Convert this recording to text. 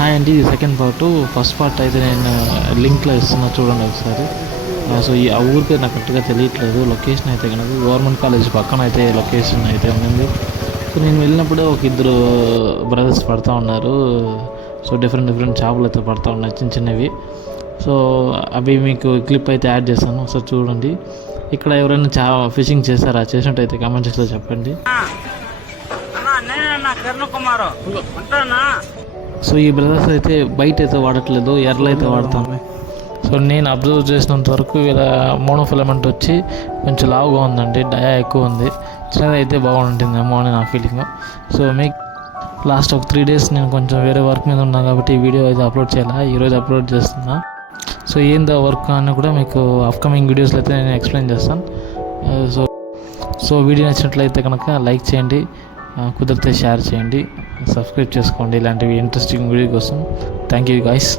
Hi అండి, ఇది second part. First part అయితే నేను లింక్లో ఇస్తున్నా, చూడండి ఒకసారి. సో ఆ ఊరి పేరు నాకు కరెక్ట్గా తెలియట్లేదు. లొకేషన్ అయితే కనుక గవర్నమెంట్ కాలేజ్ పక్కన అయితే లొకేషన్ అయితే ఉంది. సో నేను వెళ్ళినప్పుడు ఒక ఇద్దరు బ్రదర్స్ పడుతూ ఉన్నారు. సో డిఫరెంట్ చేపలు అయితే పడుతూ ఉన్నాయి, చిన్న చిన్నవి. సో అవి మీకు క్లిప్ అయితే యాడ్ చేస్తాను, ఒకసారి చూడండి. ఇక్కడ ఎవరైనా ఫిషింగ్ చేస్తారా? చేసినట్టయితే కామెంట్ సెక్షన్లో చెప్పండి. సో ఈ బ్రదర్స్ అయితే బయట అయితే వాడట్లేదు, ఎర్రలు అయితే వాడతాము. సో నేను అబ్జర్వ్ చేసినంత వరకు ఇలా మోనోఫిలమెంట్ వచ్చి కొంచెం లావుగా ఉందండి, డయా ఎక్కువ ఉంది. చిన్నది అయితే బాగుంటుందేమో అని నా ఫీలింగ్. సో మీకు లాస్ట్ ఒక 3 days నేను కొంచెం వేరే వర్క్ మీద ఉన్నాను కాబట్టి ఈ వీడియో అయితే అప్లోడ్ చేయాలి. ఈరోజు అప్లోడ్ చేస్తున్నా. సో ఏందా వర్క్ అని కూడా మీకు అప్కమింగ్ వీడియోస్లో అయితే నేను ఎక్స్ప్లెయిన్ చేస్తాను. సో వీడియో నచ్చినట్లయితే కనుక లైక్ చేయండి, కుదిరితే షేర్ చేయండి, సబ్స్క్రైబ్ చేసుకోండి ఇలాంటివి ఇంట్రెస్టింగ్ వీడియో కోసం. Thank you guys.